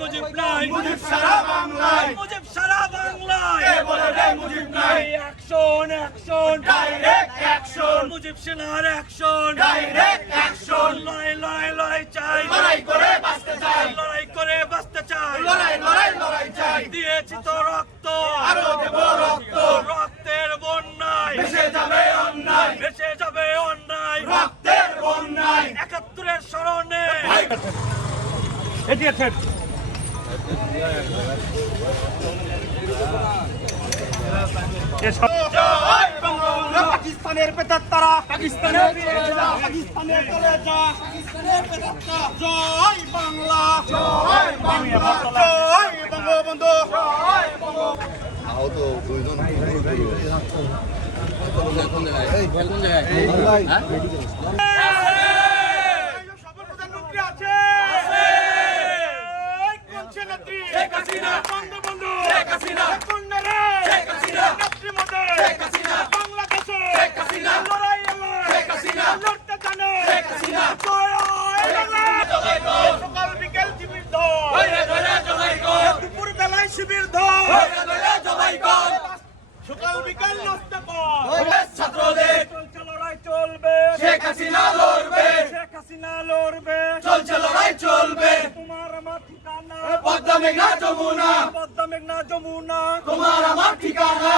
মুজিব নাই, মুজিব সারা বাংলায়, মুজিব সারা বাংলায়, কে বলে রে মুজিব নাই, action action direct action, Mujib সেনার অ্যাকশন ডাইরেক্ট অ্যাকশন, লড়াই লড়াই লড়াই চাই, লড়াই করে বাঁচতে চাই, লড়াই করে বাঁচতে চাই, লড়াই লড়াই লড়াই চাই, দিয়েছি তো রক্ত আরো দেব রক্ত, রক্তের বন্যায় ভেসে যাবে অন্যায়, ভেসে যাবে অন্যায়, রক্তের বন্যায়, ৭১-এর স্মরণে এটি আছে। পাকিস্তানের পেতাত্তারা পাকিস্তানের পাকিস্তানের চলে যা, পাকিস্তানের পেতাত্তা জয় বাংলা, জয় বাংলা, জয় বঙ্গবন্ধু, জয় বঙ্গবন্ধু। আহত দুইজন কোন জায়গায় প্রধানমন্ত্রী আছে, নেত্রী শেখ হাসিনা, বঙ্গবন্ধু শেখ হাসিনা, কন্যা রে শেখ হাসিনা, নেত্রী মোদে শেখ হাসিনা, বাংলাদেশে শেখ হাসিনা, লড়াই শেখ হাসিনা, লড়তে জানে শেখ হাসিনা, জয় বাংলা, জয় গো, সকাল বিকেল শিবির ধর, হইরে ধরে জবাই কর, দুপুর বেলায় শিবির ধর, হইরে ধরে জবাই কর, সকাল বিকেল নাস্তা কর, ছাত্রদের চলছে লড়াই চলবে, শেখ হাসিনা লড়বে, শেখ হাসিনা লড়বে, চলছে লড়াই চলবে, তোমার আমার ঠিকানা পদ্মা মেঘনা যমুনা, পদ্মা মেঘনা যমুনা, তোমার আমার ঠিকানা।